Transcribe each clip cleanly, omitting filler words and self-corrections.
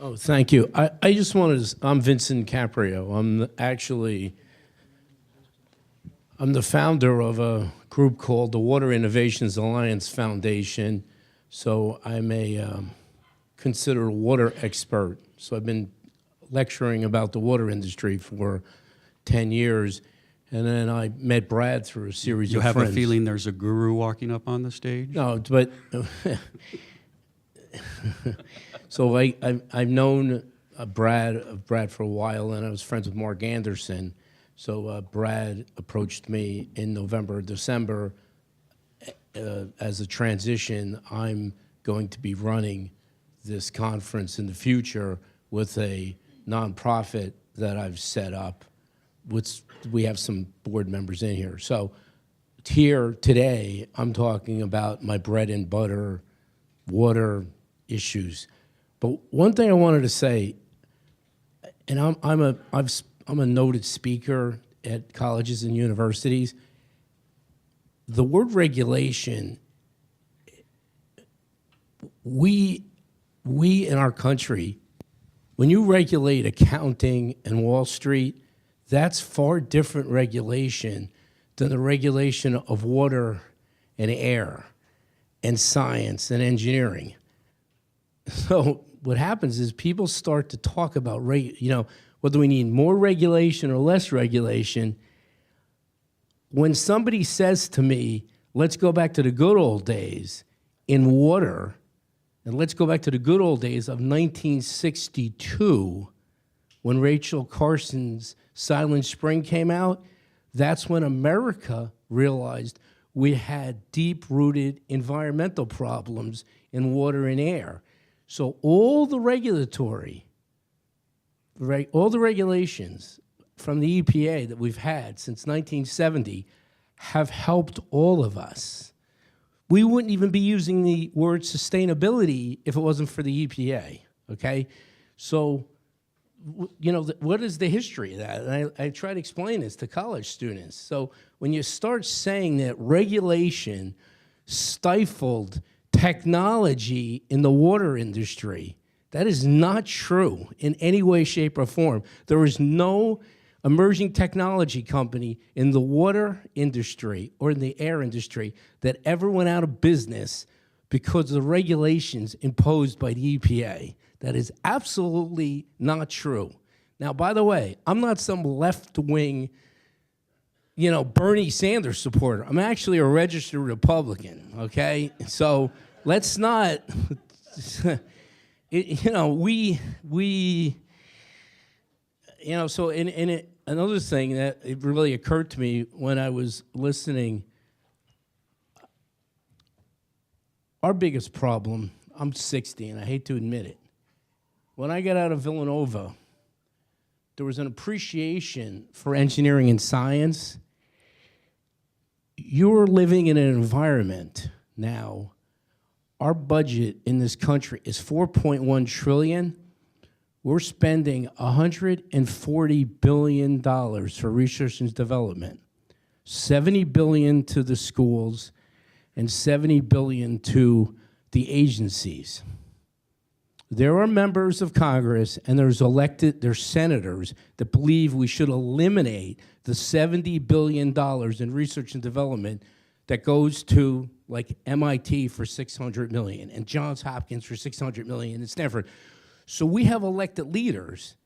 Oh, thank you. I just wanted to, I'm Vincent Caprio. I'm the founder of a group called the Water Innovations Alliance Foundation. So I'm a considered a water expert. So I've been lecturing about the water industry for 10 years. And then I met Brad through a series You of have friends. a feeling there's a guru walking up on the stage? No, but so I've known Brad for a while, and I was friends with Mark Anderson. So Brad approached me in November, December. As a transition, I'm going to be running this conference in the future with a nonprofit that I've set up. We have some board members in here. So here today, I'm talking about my bread and butter water issues. But one thing I wanted to say, and I'm a noted speaker at colleges and universities. The word regulation, we in our country, when you regulate accounting and Wall Street, that's far different regulation than the regulation of water and air and science and engineering. So what happens is people start to talk about, whether we need more regulation or less regulation. When somebody says to me, let's go back to the good old days in water, and let's go back to the good old days of 1962, when Rachel Carson's Silent Spring came out, that's when America realized we had deep-rooted environmental problems in water and air. So all the regulations from the EPA that we've had since 1970 have helped all of us. We wouldn't even be using the word sustainability if it wasn't for the EPA, okay? So, what is the history of that? And I try to explain this to college students. So when you start saying that regulation stifled technology in the water industry, that is not true in any way, shape, or form. There is no emerging technology company in the water industry or in the air industry that ever went out of business because of the regulations imposed by the EPA. That is absolutely not true. Now, by the way, I'm not some left-wing, Bernie Sanders supporter. I'm actually a registered Republican, okay? So let's not, so another thing that it really occurred to me when I was listening, our biggest problem, I'm 60 and I hate to admit it, when I got out of Villanova, there was an appreciation for engineering and science. You're living in an environment now. Our budget in this country is $4.1 trillion. We're spending $140 billion for research and development, $70 billion to the schools, and $70 billion to the agencies. There are members of Congress and there's senators that believe we should eliminate the $70 billion in research and development that goes to like MIT for $600 million and Johns Hopkins for $600 million and Stanford. So we have elected leaders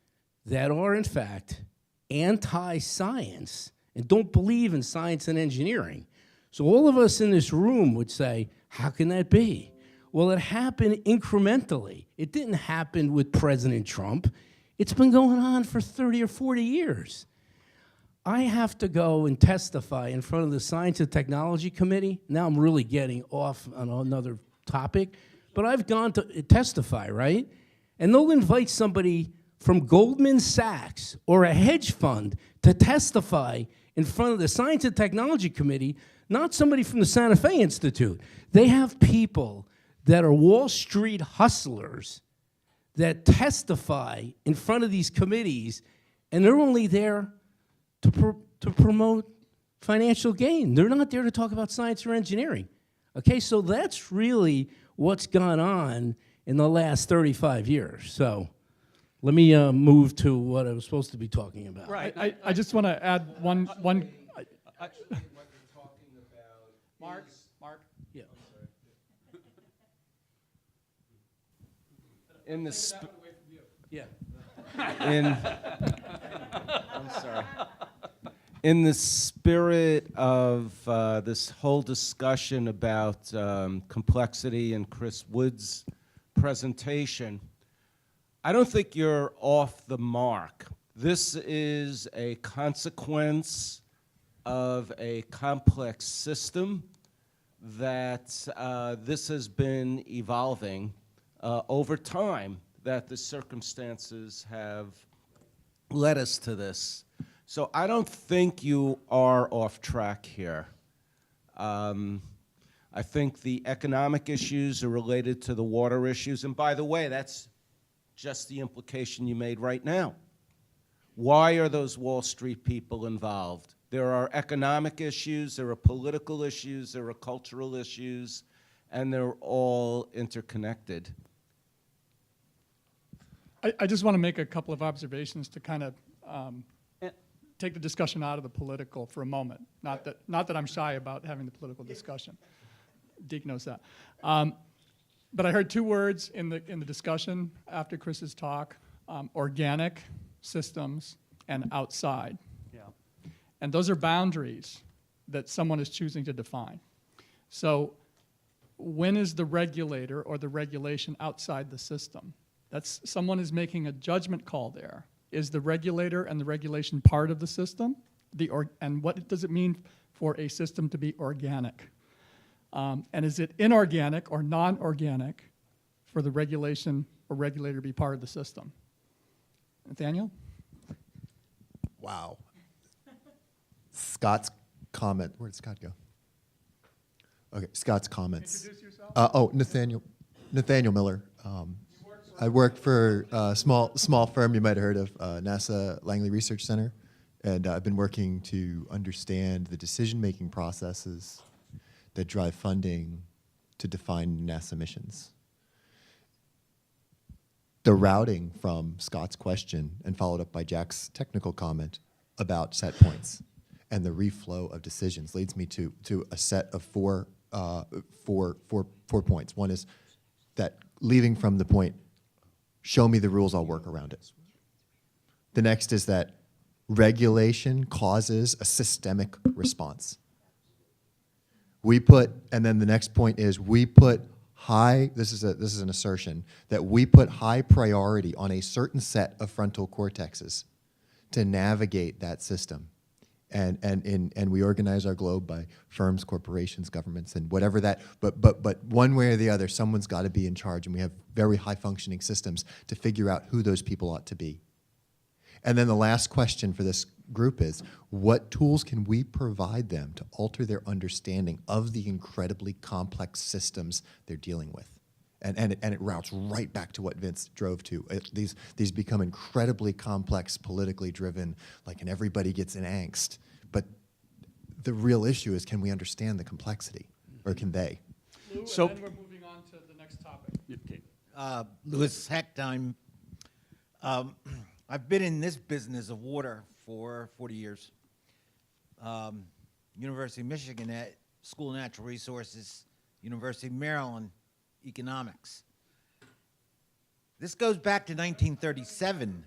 that are in fact anti-science and don't believe in science and engineering. So all of us in this room would say, how can that be? Well, it happened incrementally. It didn't happen with President Trump. It's been going on for 30 or 40 years. I have to go and testify in front of the Science and Technology Committee. Now I'm really getting off on another topic, but I've gone to testify, right? And they'll invite somebody from Goldman Sachs or a hedge fund to testify in front of the Science and Technology Committee, not somebody from the Santa Fe Institute. They have people that are Wall Street hustlers that testify in front of these committees, and they're only there to promote financial gain. They're not there to talk about science or engineering. Okay, so that's really what's gone on in the last 35 years. So Let me move to what I was supposed to be talking about. Right. I just want to add one. Mark. Yeah. In the sp- Yeah. in I'm sorry. In the spirit of this whole discussion about complexity and Chris Wood's presentation, I don't think you're off the mark. This is a consequence of a complex system that this has been evolving over time, that the circumstances have led us to this. So I don't think you are off track here. I think the economic issues are related to the water issues. And by the way, that's just the implication you made right now. Why are those Wall Street people involved? There are economic issues, there are political issues, there are cultural issues, and they're all interconnected. I just want to make a couple of observations to kind of take the discussion out of the political for a moment. Not that I'm shy about having the political discussion. Deke knows that. But I heard two words in the discussion after Chris's talk: organic systems and outside. Yeah. And those are boundaries that someone is choosing to define. So when is the regulator or the regulation outside the system? That's someone is making a judgment call there. Is the regulator and the regulation part of the system? And what does it mean for a system to be organic? And is it inorganic or non-organic for the regulation or regulator to be part of the system? Nathaniel? Wow. Scott's comment. Where did Scott go? Okay, Scott's comments. Introduce yourself. Nathaniel Miller. I worked for a small firm you might have heard of, NASA Langley Research Center, and I've been working to understand the decision-making processes that drive funding to define NASA missions. The routing from Scott's question and followed up by Jack's technical comment about set points and the reflow of decisions leads me to a set of four points. One is that leaving from the point, show me the rules, I'll work around it. The next is that regulation causes a systemic response. And then the next point is we put this is an assertion, that we put high priority on a certain set of frontal cortexes to navigate that system. And we organize our globe by firms, corporations, governments, and whatever that, but one way or the other, someone's got to be in charge, and we have very high functioning systems to figure out who those people ought to be. And then the last question for this group is, what tools can we provide them to alter their understanding of the incredibly complex systems they're dealing with? And it routes right back to what Vince drove to. These become incredibly complex, politically driven, and everybody gets in angst. But the real issue is, can we understand the complexity, or can they? Lou, So- and then we're moving on to the next topic. Okay. Louis Hecht, I've been in this business of water for 40 years. University of Michigan School of Natural Resources, University of Maryland Economics. This goes back to 1937.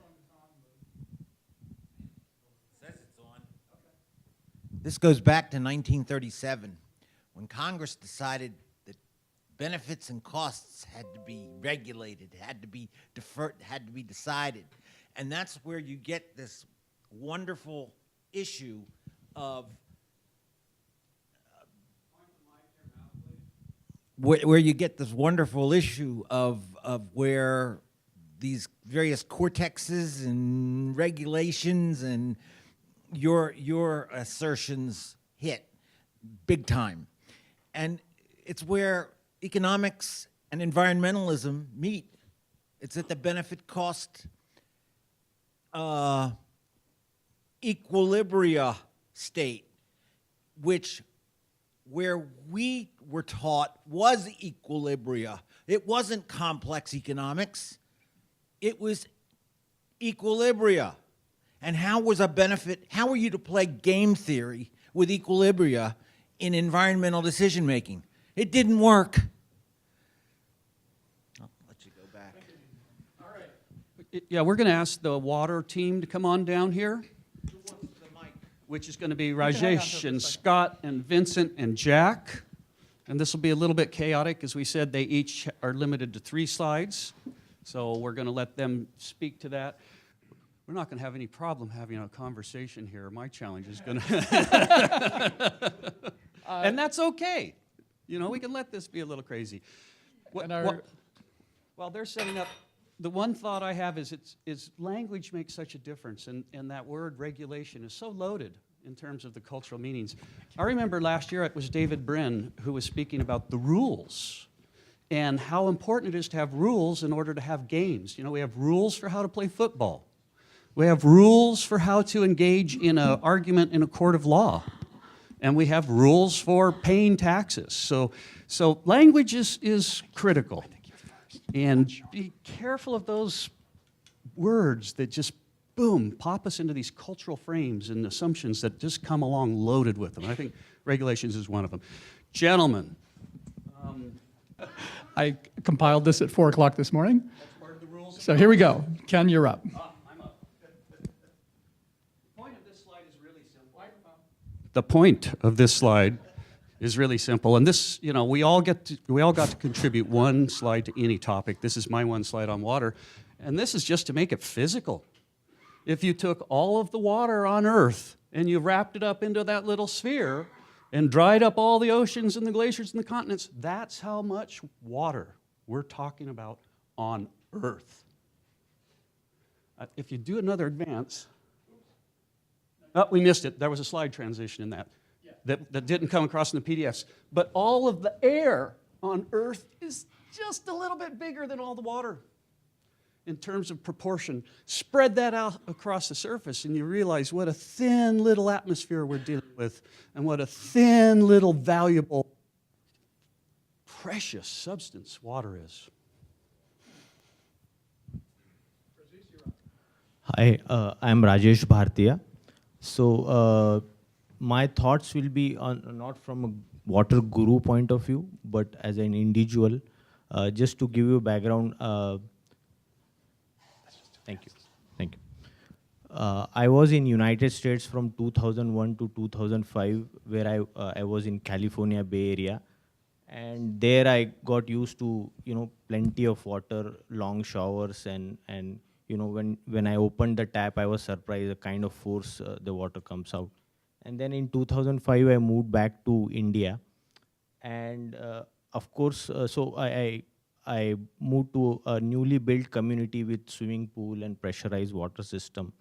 Says it's on. This goes back to 1937, when Congress decided that benefits and costs had to be regulated, had to be deferred, had to be decided. And that's where you get this wonderful issue of where you get this wonderful issue of where these various cortexes and regulations and your assertions hit big time. And it's where economics and environmentalism meet. It's at the benefit cost equilibria state, where we were taught was equilibria. It wasn't complex economics. It was equilibria. And how are you to play game theory with equilibria in environmental decision making? It didn't work. I'll let you go back. Yeah, we're going to ask the water team to come on down here, which is going to be hang on for Rajesh a second. and Scott and Vincent and Jack. And this will be a little bit chaotic. As we said, they each are limited to 3 slides. So we're going to let them speak to that. We're not going to have any problem having a conversation here. My challenge is going to... And that's okay. You know, we can let this be a little crazy. And our- While they're setting up, the one thought I have is language makes such a difference, and that word regulation is so loaded in terms of the cultural meanings. I remember last year it was David Brin who was speaking about the rules and how important it is to have rules in order to have games. You know, we have rules for how to play football. We have rules for how to engage in an argument in a court of law. And we have rules for paying taxes. So language is critical. And be careful of those words that just, boom, pop us into these cultural frames and assumptions that just come along loaded with them. I think regulations is one of them. Gentlemen. I compiled this at 4 o'clock this morning. That's part of the rules. So here we go. Ken, you're up. I'm up. The point of this slide is really simple. The point of this slide is really simple. And this, you know, we all got to contribute 1 slide to any topic. This is my 1 slide on water. And this is just to make it physical. If you took all of the water on Earth and you wrapped it up into that little sphere and dried up all the oceans and the glaciers and the continents, that's how much water we're talking about on Earth. If you do another advance, oh, we missed it. There was a slide transition in that didn't come across in the PDFs. But all of the air on Earth is just a little bit bigger than all the water in terms of proportion. Spread that out across the surface and you realize what a thin little atmosphere we're dealing with and what a thin little valuable, precious substance water is. Hi, I'm Rajesh Bhartiya. So my thoughts will be on not from a water guru point of view, but as an individual. Just to give you a background, thank you. I was in United States from 2001 to 2005, where I was in California Bay Area, and there I got used to plenty of water, long showers, and when I opened the tap, I was surprised the kind of force the water comes out. And then in 2005, I moved back to India, and of course, so I moved to a newly built community with swimming pool and pressurized water system,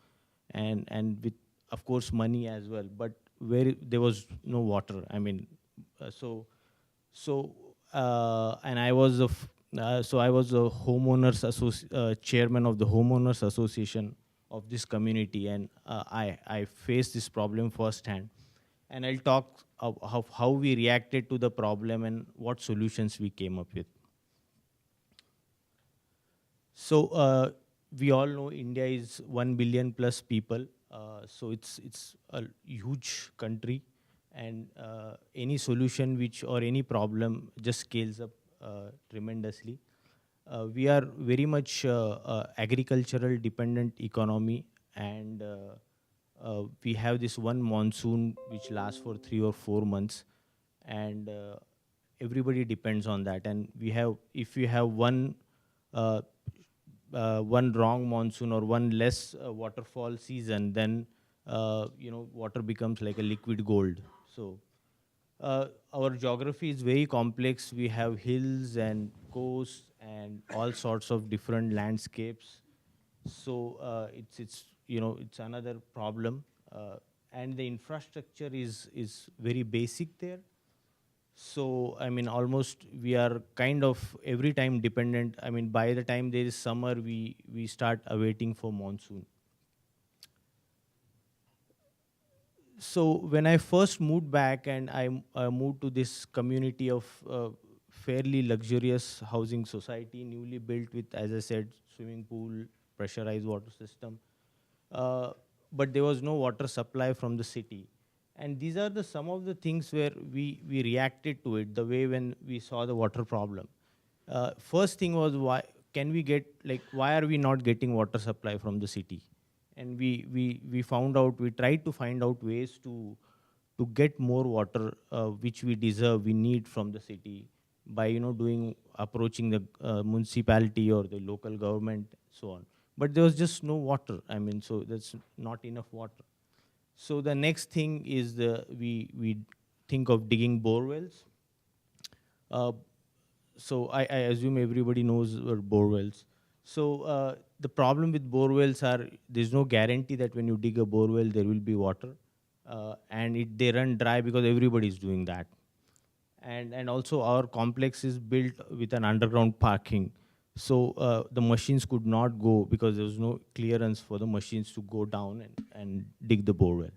and with, of course, money as well. But where there was no water, I mean, and I was a homeowners chairman of the homeowners association of this community, and I faced this problem firsthand. And I'll talk of how we reacted to the problem and what solutions we came up with. So we all know India is 1 billion plus people, so it's a huge country, and any solution or any problem just scales up tremendously. We are very much agricultural dependent economy, and we have this one monsoon which lasts for 3 or 4 months, and everybody depends on that. And if we have one wrong monsoon or one less waterfall season, then water becomes like a liquid gold. So our geography is very complex. We have hills and coasts and all sorts of different landscapes. So it's another problem, and the infrastructure is very basic there. So I mean, almost we are kind of every time dependent. I mean, by the time there is summer, we start awaiting for monsoon. So when I first moved back and I moved to this community of fairly luxurious housing society, newly built with, as I said, swimming pool, pressurized water system. But there was no water supply from the city. And these are some of the things where we reacted to it, the way when we saw the water problem. First thing was, why are we not getting water supply from the city? And we found out, we tried to find out ways to get more water, which we deserve, we need from the city, by approaching the municipality or the local government, so on. But there was just no water. I mean, so that's not enough water. So the next thing is we think of digging bore wells. So I assume everybody knows bore wells. So the problem with bore wells are, there's no guarantee that when you dig a bore well there will be water, and they run dry because everybody is doing that. And also our complex is built with an underground parking. So the machines could not go because there was no clearance for the machines to go down and dig the bore well.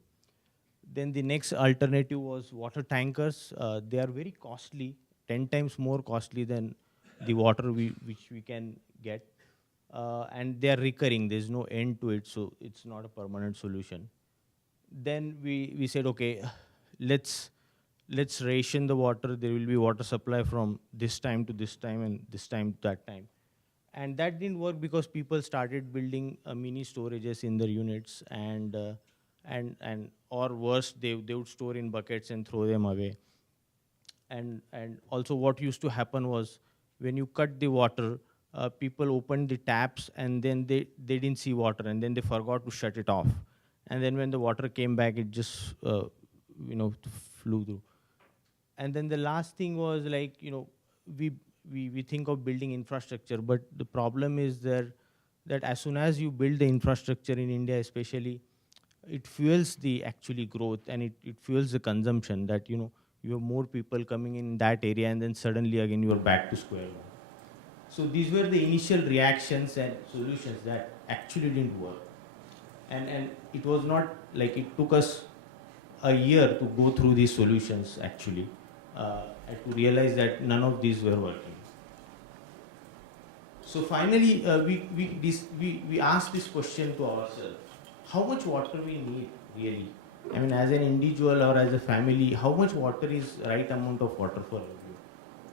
Then the next alternative was water tankers. They are very costly, 10 times more costly than the water which we can get. And they are recurring, there's no end to it, so it's not a permanent solution. Then we said, okay, let's ration the water. There will be water supply from this time to this time and this time to that time. And that didn't work because people started building mini storages in their units, and or worse, they would store in buckets and throw them away. And also what used to happen was, when you cut the water, people opened the taps and then they didn't see water, and then they forgot to shut it off. And then when the water came back, it just flew through. And then the last thing was, like, we think of building infrastructure, but the problem is that as soon as you build the infrastructure in India especially, it fuels the actually growth, and it fuels the consumption, that you have more people coming in that area, and then suddenly again you are back to square one. So these were the initial reactions and solutions that actually didn't work. And it was not like it took us a year to go through these solutions actually, and to realize that none of these were working. So finally, we asked this question to ourselves: how much water we need really? I mean, as an individual or as a family, how much water is right amount of water for you?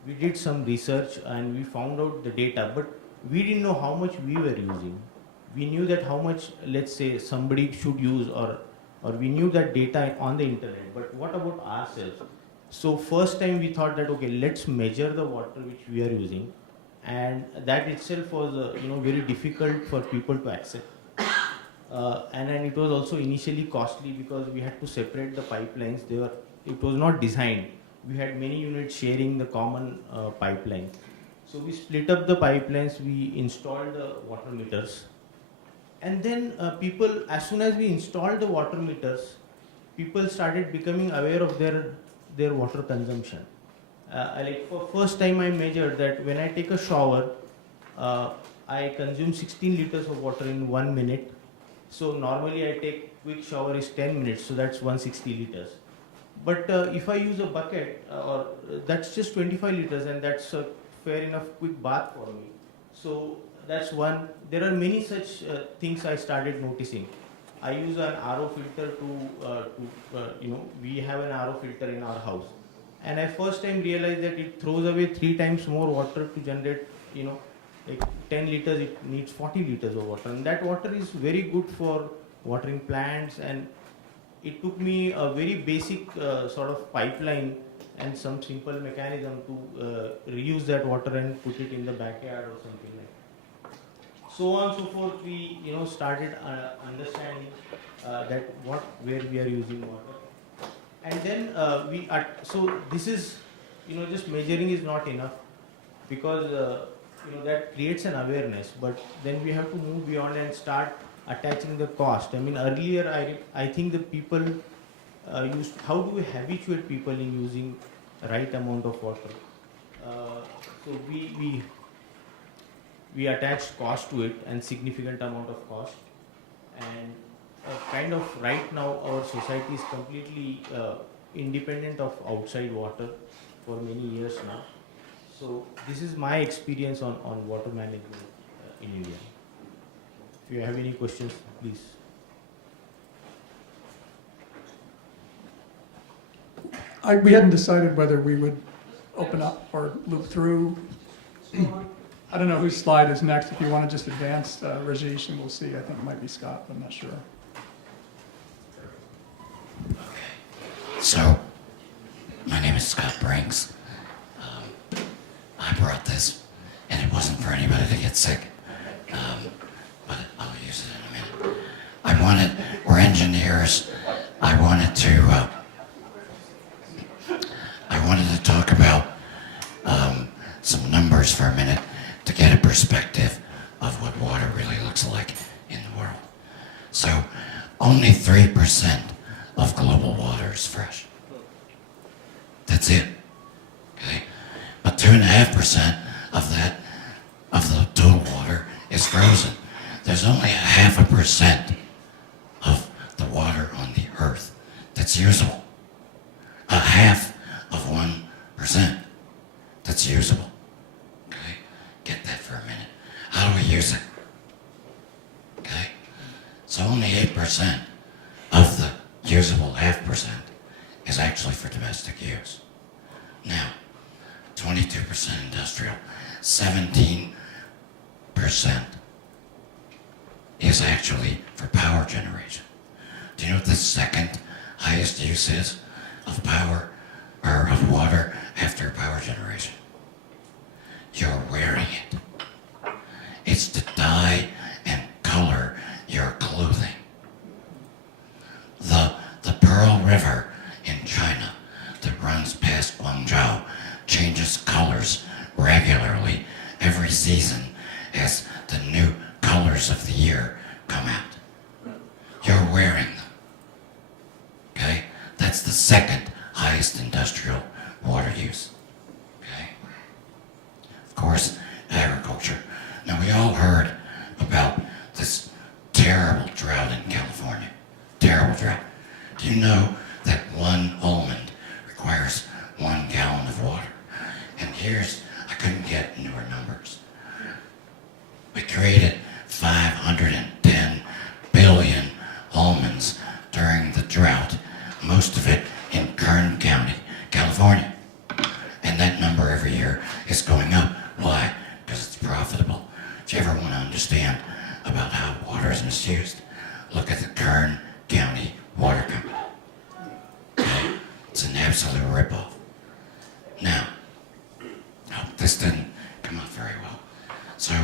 We did some research and we found out the data, but we didn't know how much we were using. We knew that how much, let's say, somebody should use, or we knew that data on the internet, but what about ourselves? So first time we thought that, okay, let's measure the water which we are using, and that itself was very difficult for people to accept. And then it was also initially costly because we had to separate the pipelines. It was not designed. We had many units sharing the common pipeline. So we split up the pipelines, we installed the water meters. And then people, as soon as we installed the water meters, people started becoming aware of their water consumption. Like for first time I measured that when I take a shower, I consume 16 liters of water in 1 minute. So normally I take quick shower is 10 minutes, so that's 160 liters. But if I use a bucket, that's just 25 liters, and that's a fair enough quick bath for me. So that's one. There are many such things I started noticing. I use an RO filter we have an RO filter in our house. And I first time realized that it throws away 3 times more water to generate, like 10 liters, it needs 40 liters of water. And that water is very good for watering plants. And it took me a very basic sort of pipeline and some simple mechanism to reuse that water and put it in the backyard or something like that. So on and so forth, we started understanding that where we are using water. And then so this is, just measuring is not enough, because that creates an awareness, but then we have to move beyond and start attaching the cost. I mean, earlier I think the people how do we habituate people in using right amount of water? So we attach cost to it, and significant amount of cost. And kind of right now our society is completely independent of outside water for many years now. So this is my experience on water management in India. If you have any questions, please. We hadn't decided whether we would open up or loop through. I don't know whose slide is next. If you want to just advance, Rajesh, and we'll see. I think it might be Scott, but I'm not sure. So, my name is Scott Brinks. I brought this, and it wasn't for anybody to get sick, but I'll use it in a minute. We're engineers. I wanted to talk about some numbers for a minute to get a perspective of what water really looks like in the world. So, only 3% of global water is fresh. That's it. Okay? But 2.5% of that, of the total water, is frozen. There's only 0.5% of the water on the earth that's usable. 0.5% that's usable. Okay? Get that for a minute. How do we use it? Okay? So only 8% of the usable 0.5% is actually for domestic use. Now, 22% industrial, 17% is actually for power generation. Do you know what the second highest use is of power or of water after power generation? You're wearing it. It's to dye and color your clothing. The Pearl River in China that runs past Guangzhou changes colors regularly every season as the new colors of the year come out. You're wearing them. Okay? That's the second highest industrial water use. Okay? Of course, agriculture. Now we all heard about this terrible drought in California. Terrible drought. Do you know that 1 almond requires 1 gallon of water? And I couldn't get newer numbers. We created 510 billion almonds during the drought, most of it in Kern County, California. And that number every year is going up. Why? Because it's profitable. If you ever want to understand about how water is misused, look at the Kern County Water Company. Okay? It's an absolute ripoff. Now, this didn't come out very well. So,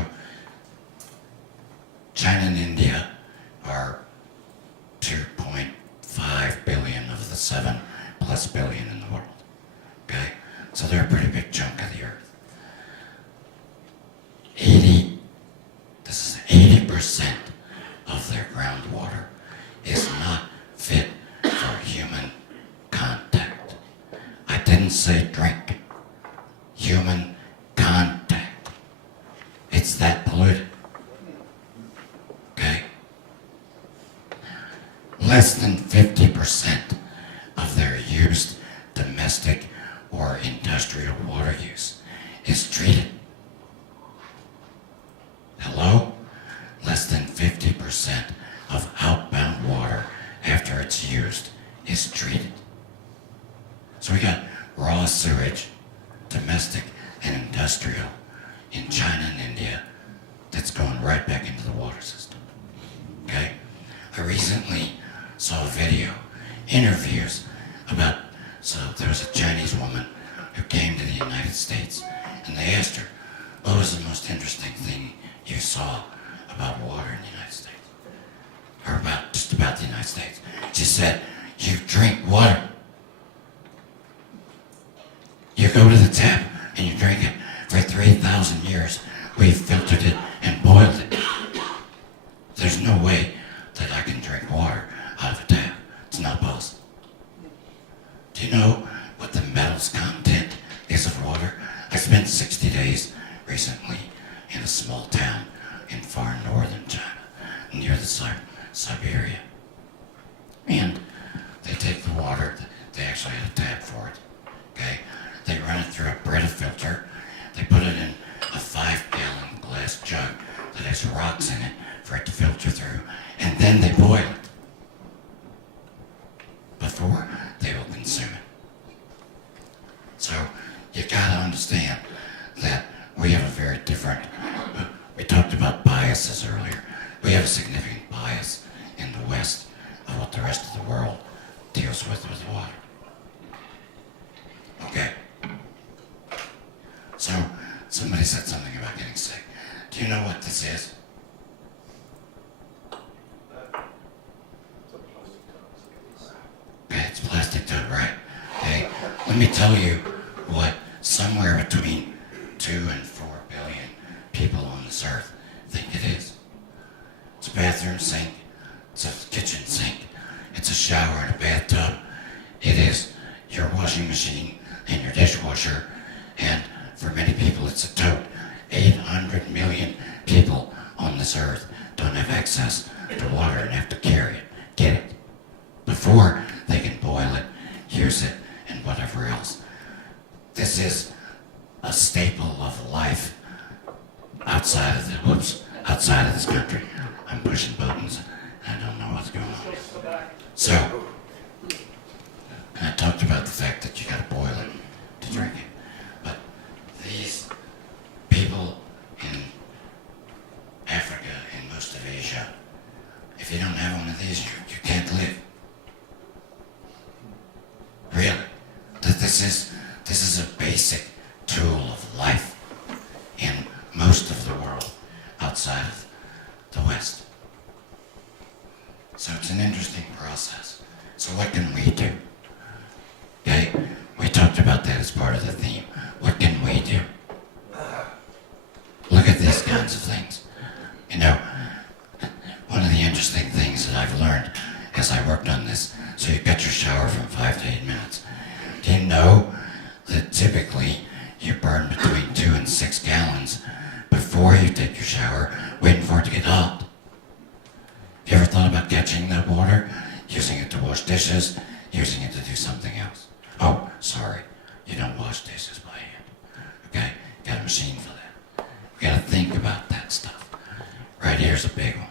China and India are 2.5 billion of the 7+ billion in the world. Okay? So they're a pretty big chunk of the earth. 80% of their groundwater is not fit for human contact. I didn't say drink. Human contact. It's that polluted. Okay? Less than 50% of their used domestic or industrial water use is treated. Hello? Less than 50% of outbound water after it's used is treated. So we got raw sewage, domestic and industrial, in China and India that's going right back into the water system. Okay? I recently saw a video, interviews about, so there was a Chinese woman who came to the United States, and they asked her, what was the most interesting thing you saw about water in the United States? Or just about the United States. She said, you drink water. You go to the tap and you drink it. For 3,000 years, we've filtered it and boiled it. There's no way that I can drink water out of a tap. It's not possible. Do you know what the metals content is of water? I spent 60 days recently in a small town in far northern China, near the Siberia. And they take the water, they actually had a tap for it, okay? They run it through a Brita filter, they put it in a 5-gallon glass jug that has rocks in it for it to filter. then they boil it before they will consume it. So you gotta understand that we have a very different, we talked about biases earlier. We have a significant bias in the West of what the rest of the world deals with water. Okay. So somebody said something about getting sick. Do you know what this is? Okay, it's plastic tub, right? Okay, let me tell you what somewhere between 2 and 4 billion people on this earth think it is. It's a bathroom sink, it's a kitchen sink, it's a shower and a bathtub. It is your washing machine and your dishwasher, and for many people it's a tote. 800 million people on this earth don't have access to water and have to carry it, get it, before they can boil it, use it, and whatever else. This is a staple of life outside of this country. I'm pushing buttons. I don't know what's going on. So, and I talked about the fact that you gotta boil it to drink it. But these people in Africa and most of Asia, if you don't have one of these, you can't live. Really. This is a basic tool of life in most of the world outside of the West. So it's an interesting process. So what can we do? Okay, we talked about that as part of the theme. What can we do? Look at these kinds of things. You know, one of the interesting things that I've learned as I worked on this, so you got your shower from 5 to 8 minutes. Do you know that typically you burn between 2 and 6 gallons before you take your shower, waiting for it to get hot? You ever thought about catching that water, using it to wash dishes, using it to do something else? Oh, sorry, you don't wash dishes by hand. Okay, got a machine for that. We gotta think about that stuff. Right here's a big one.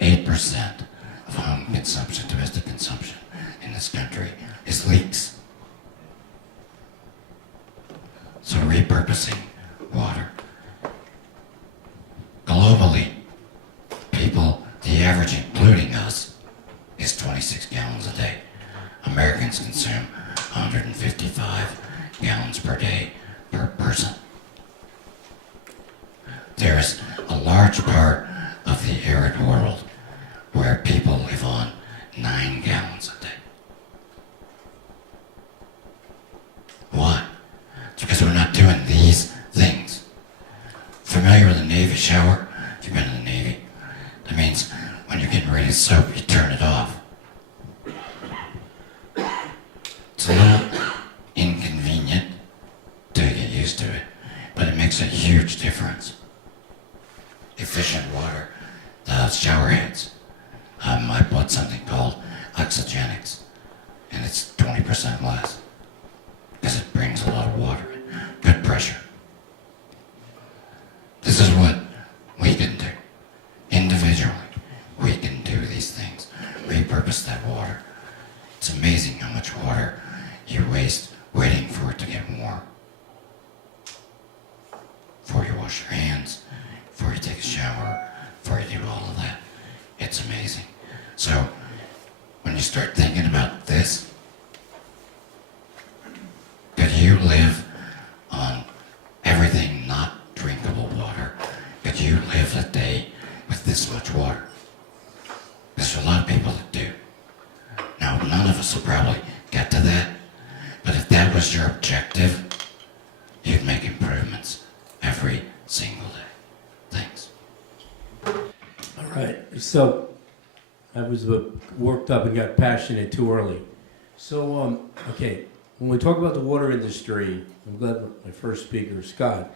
8% of home consumption, domestic consumption in this country is leaks. So repurposing water. Globally, people, the average including us, is 26 gallons a day. Americans consume 155 gallons per day per person. There is a large part of the arid world where people live on 9 gallons a day. Why? It's because we're not doing these things. Familiar with a Navy shower? If you've been in the Navy, that means when you're getting ready to soap, you turn it off. It's a little inconvenient to get used to it, but it makes a huge difference. Efficient water, the shower heads. I bought something called Oxygenics, and it's 20% less because it brings a lot of water in, good pressure. This is what we can do. Individually, we can do these things. Repurpose that water. It's amazing how much water you waste waiting for it to get warm. Before you wash your hands, before you take a shower, before you do all of that. It's amazing. So, when you start thinking about this, could you live on everything not drinkable water? Could you live a day with this much water? There's a lot of people that do. Now, none of us will probably get to that, but if that was your objective, you'd make improvements every single day. Thanks. All right, so I was worked up and got passionate too early. So, okay, when we talk about the water industry, I'm glad my first speaker, Scott,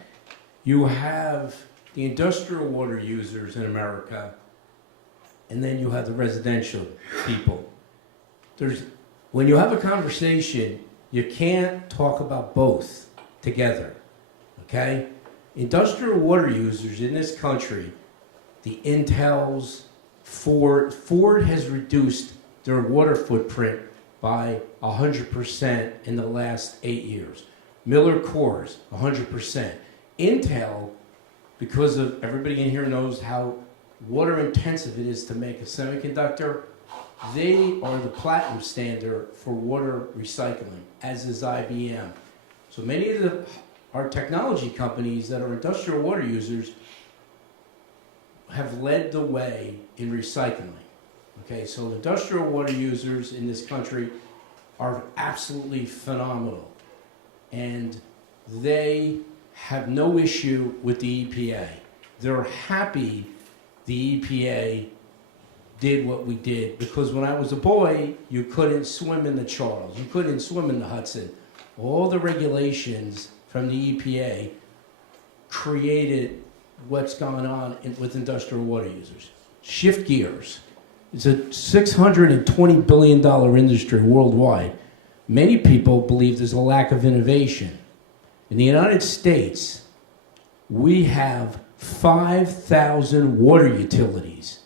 you have the industrial water users in America, and then you have the residential people. When you have a conversation, you can't talk about both together, okay? Industrial water users in this country, the Intels, Ford has reduced their water footprint by 100% in the last 8 years. Miller Coors, 100%. Intel, because of everybody in here knows how water intensive it is to make a semiconductor, they are the platinum standard for water recycling, as is IBM. So many of our technology companies that are industrial water users have led the way in recycling. Okay, so industrial water users in this country are absolutely phenomenal. And they have no issue with the EPA. They're happy the EPA did what we did, because when I was a boy, you couldn't swim in the Charles, you couldn't swim in the Hudson. All the regulations from the EPA created what's going on with industrial water users. Shift gears. It's a $620 billion industry worldwide. Many people believe there's a lack of innovation. In the United States, we have 5,000 water utilities.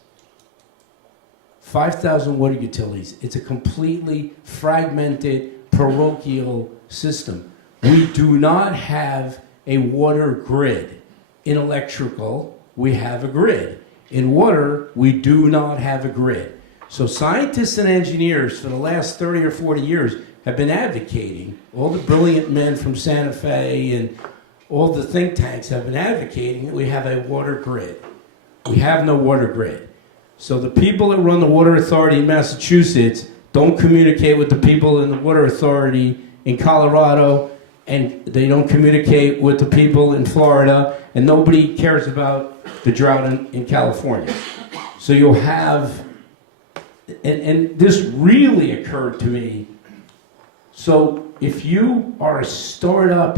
5,000 water utilities. It's a completely fragmented, parochial system. We do not have a water grid. In electrical, we have a grid. In water, we do not have a grid. So scientists and engineers for the last 30 or 40 years have been advocating, all the brilliant men from Santa Fe and all the think tanks have been advocating that we have a water grid. We have no water grid. So the people that run the water authority in Massachusetts don't communicate with the people in the water authority in Colorado, and they don't communicate with the people in Florida, and nobody cares about the drought in California. So you'll have, and this really occurred to me. So if you are a startup,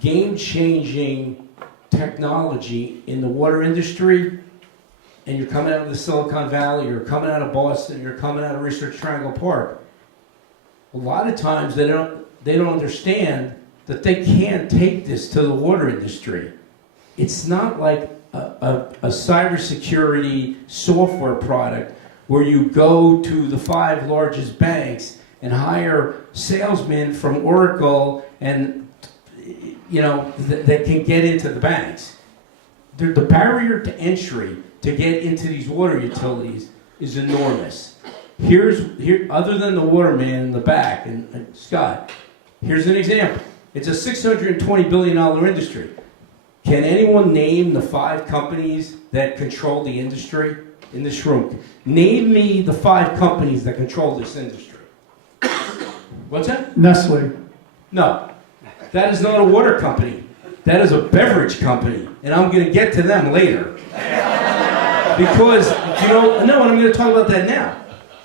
game-changing technology in the water industry, and you're coming out of the Silicon Valley, you're coming out of Boston, you're coming out of Research Triangle Park, a lot of times they don't understand that they can't take this to the water industry. It's not like a cybersecurity software product where you go to the 5 largest banks and hire salesmen from Oracle and that can get into the banks. The barrier to entry to get into these water utilities is enormous. Here, other than the waterman in the back and Scott, here's an example. It's a $620 billion industry. Can anyone name the 5 companies that control the industry in this room? Name me the 5 companies that control this industry. What's that? Nestle. No, that is not a water company. That is a beverage company, and I'm going to get to them later. Because, I'm going to talk about that now.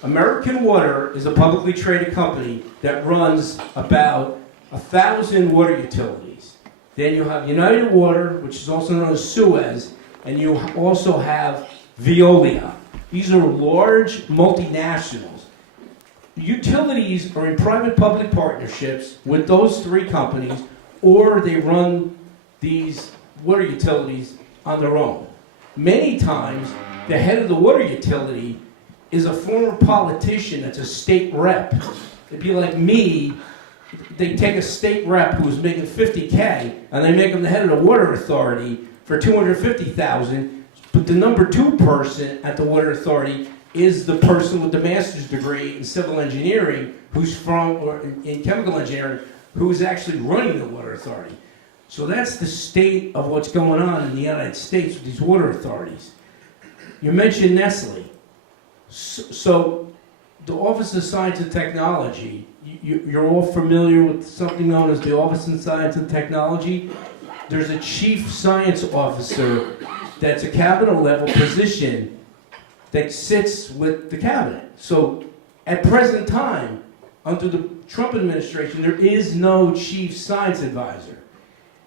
American Water is a publicly traded company that runs about 1,000 water utilities. Then you have United Water, which is also known as Suez, and you also have Veolia. These are large multinationals. Utilities are in private-public partnerships with those 3 companies, or they run these water utilities on their own. Many times, the head of the water utility is a former politician that's a state rep. It'd be like me, they take a state rep who's making $50K, and they make him the head of the water authority for $250,000, but the number 2 person at the water authority is the person with the master's degree in civil engineering or in chemical engineering who's actually running the water authority. So that's the state of what's going on in the United States with these water authorities. You mentioned Nestle. So the Office of Science and Technology, you're all familiar with something known as the Office of Science and Technology. There's a chief science officer that's a cabinet level position that sits with the cabinet. So at present time, under the Trump administration, there is no chief science advisor.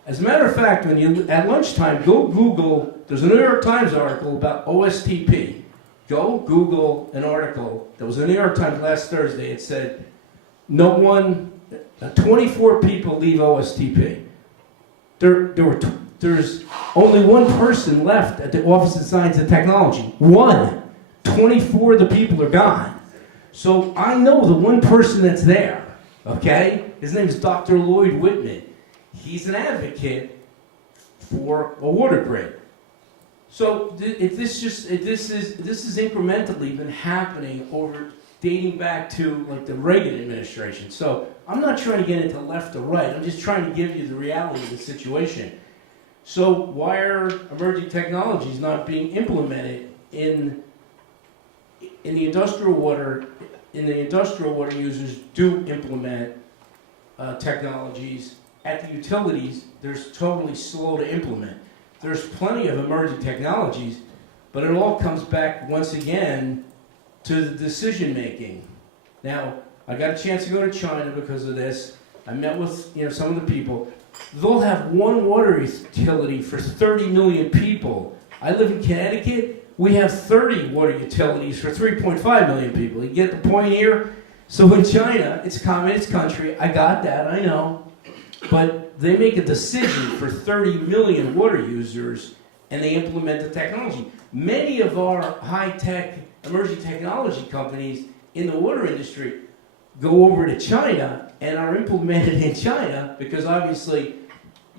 As a matter of fact, when you at lunchtime, go Google, there's a New York Times article about OSTP. Go Google an article that was in the New York Times last Thursday. It said, 24 people leave OSTP. There's only 1 person left at the Office of Science and Technology. 1. 24 of the people are gone. So I know the one person that's there, okay? His name is Dr. Lloyd Whitman. He's an advocate for a water grid. So this is incrementally been happening over dating back to like the Reagan administration. So I'm not trying to get into left or right. I'm just trying to give you the reality of the situation. So why are emerging technologies not being implemented in the industrial water? In the industrial water users do implement technologies. At the utilities, there's totally slow to implement. There's plenty of emerging technologies, but it all comes back once again to the decision making. Now, I got a chance to go to China because of this. I met with some of the people. They'll have one water utility for 30 million people. I live in Connecticut. We have 30 water utilities for 3.5 million people. You get the point here? So in China, it's a communist country. I got that, I know. But they make a decision for 30 million water users, and they implement the technology. Many of our high-tech, emerging technology companies in the water industry go over to China and are implemented in China because obviously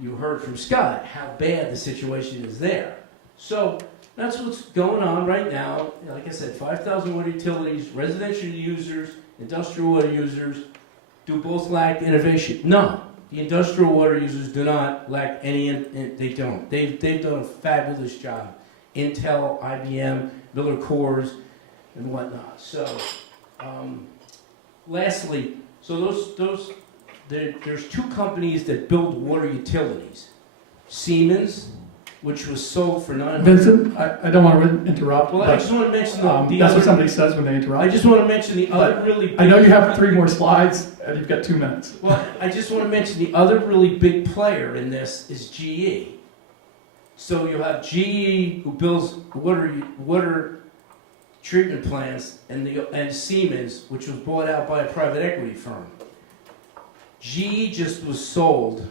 you heard from Scott how bad the situation is there. So that's what's going on right now. Like I said, 5,000 water utilities, residential users, industrial water users, do both lack innovation? No. The industrial water users do not lack any, they don't. They've done a fabulous job. Intel, IBM, Miller Coors, and whatnot. So, lastly, so there's two companies that build water utilities. Siemens, which was sold for $900. Vincent, I don't want to interrupt. Well, I just want to mention the that's other, what somebody says when they interrupt. I just want to mention the other But really big I know you have 3 more slides, and you've got 2 minutes. Well, I just want to mention the other really big player in this is GE. So you have GE, who builds water treatment plants, and Siemens, which was bought out by a private equity firm. GE just was sold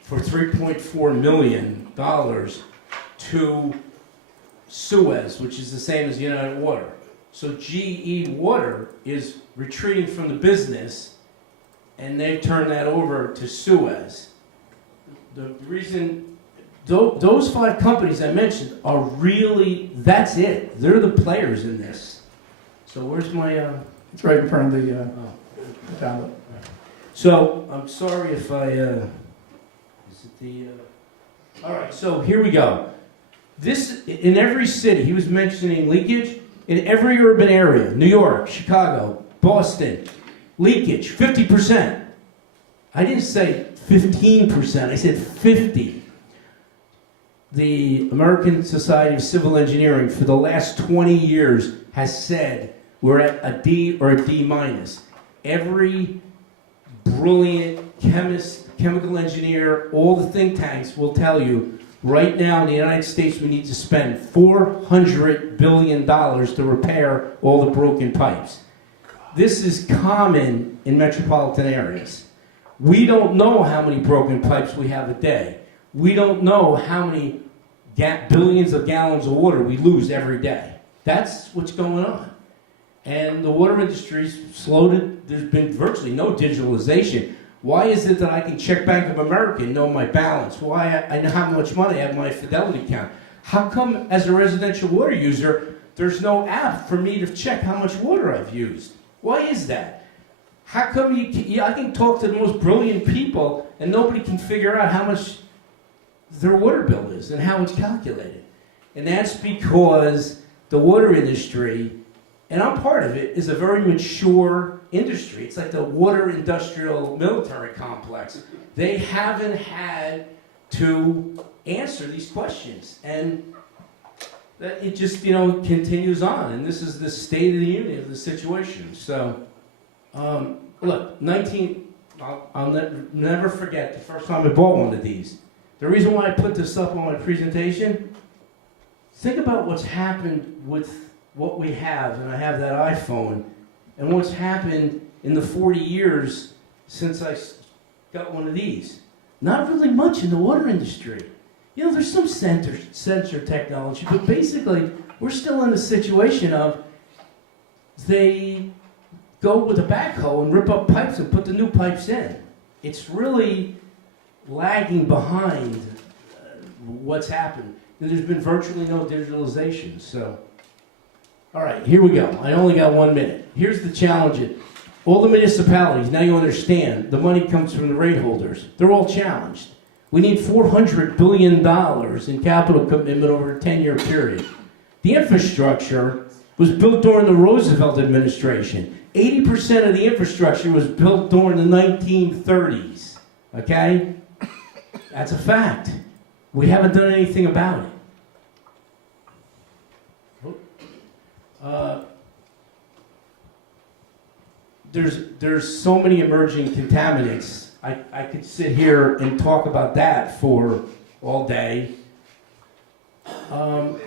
for $3.4 million to Suez, which is the same as United Water. So GE Water is retreating from the business, and they've turned that over to Suez. The reason, those 5 companies I mentioned are really, that's it. They're the players in this. So where's my... It's right in front of the tablet. So I'm sorry if I... is it the... all right, so here we go. This, in every city, he was mentioning leakage. In every urban area, New York, Chicago, Boston, leakage, 50%. I didn't say 15%, I said 50. The American Society of Civil Engineering for the last 20 years has said we're at a D or a D minus. Every brilliant chemist, chemical engineer, all the think tanks will tell you right now in the United States we need to spend $400 billion to repair all the broken pipes. This is common in metropolitan areas. We don't know how many broken pipes we have a day. We don't know how many billions of gallons of water we lose every day. That's what's going on. And the water industry's slowed. There's been virtually no digitalization. Why is it that I can check Bank of America and know my balance? Why I know how much money I have in my Fidelity account? How come, as a residential water user, there's no app for me to check how much water I've used? Why is that? How come I can talk to the most brilliant people and nobody can figure out how much their water bill is and how it's calculated? And that's because the water industry, and I'm part of it, is a very mature industry. It's like the water industrial military complex. They haven't had to answer these questions. And that it just, continues on. And this is the state of the union of the situation. So, look, I'll never forget the first time I bought one of these. The reason why I put this up on my presentation, think about what's happened with what we have, and I have that iPhone, and what's happened in the 40 years since I got one of these. Not really much in the water industry. There's some sensor technology, but basically, We're still in the situation of they go with a backhoe and rip up pipes and put the new pipes in. It's really lagging behind what's happened. And there's been virtually no digitalization. So, all right, here we go. I only got 1 minute. Here's the challenge. All the municipalities, now you understand, the money comes from the rate holders. They're all challenged. We need $400 billion in capital commitment over a 10-year period. The infrastructure was built during the Roosevelt administration. 80% of the infrastructure was built during the 1930s. Okay? That's a fact. We haven't done anything about it. There's so many emerging contaminants. I could sit here and talk about that for all day.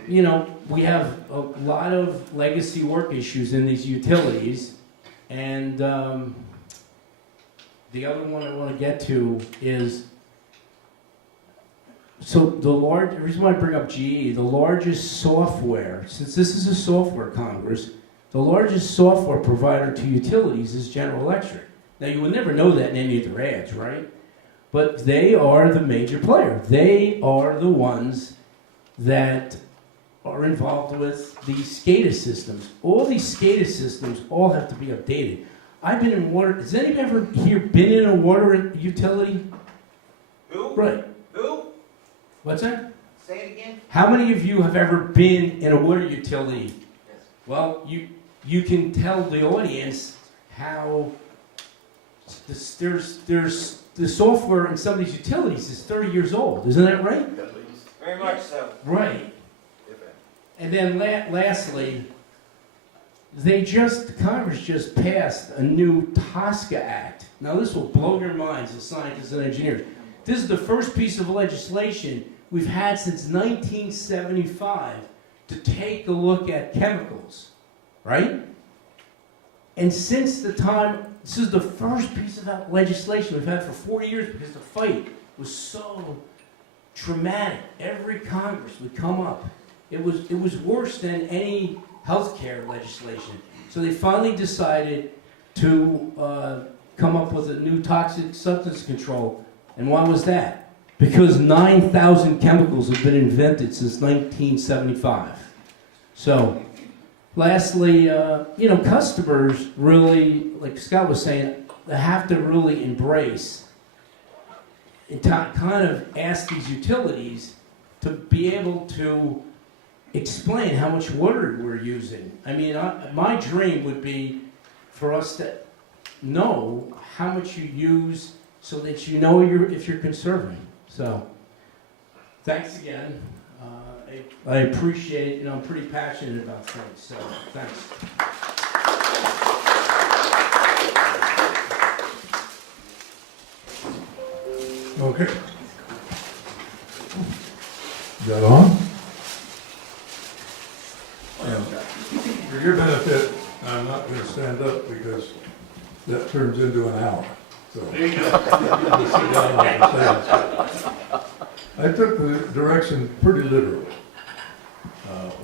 You know, we have a lot of legacy work issues in these utilities, and the other one I want to get to is, so the reason why I bring up GE, the largest software, since this is a software Congress, the largest software provider to utilities is General Electric. Now, you will never know that in any of their ads, right? But they are the major player. They are the ones that are involved with these SCADA systems. All these SCADA systems all have to be updated. I've been in water. Has anybody ever here been in a water utility? Who? Right. Who? What's that? Say it again. How many of you have ever been in a water utility? Yes. Well, you can tell the audience how there's the software in some of these utilities is 30 years old. Isn't that right? Very much so. Right. And then lastly, Congress just passed a new TSCA Act. Now this will blow your minds as scientists and engineers. This is the first piece of legislation we've had since 1975 to take a look at chemicals, right? And since the time, this is the first piece of legislation we've had for 40 years because the fight was so traumatic. Every Congress would come up. It was worse than any healthcare legislation. So they finally decided to come up with a new toxic substance control. And why was that? Because 9,000 chemicals have been invented since 1975. So, lastly, you know, customers really, like Scott was saying, they have to really embrace and kind of ask these utilities to be able to explain how much water we're using. I mean, my dream would be for us to know how much you use so that you know if you're conserving. So, thanks again. I appreciate it, and I'm pretty passionate about things, so thanks. Okay. Is that on? For your benefit, I'm not going to stand up because that turns into an hour. So, sit down and say it. I took the direction pretty literally.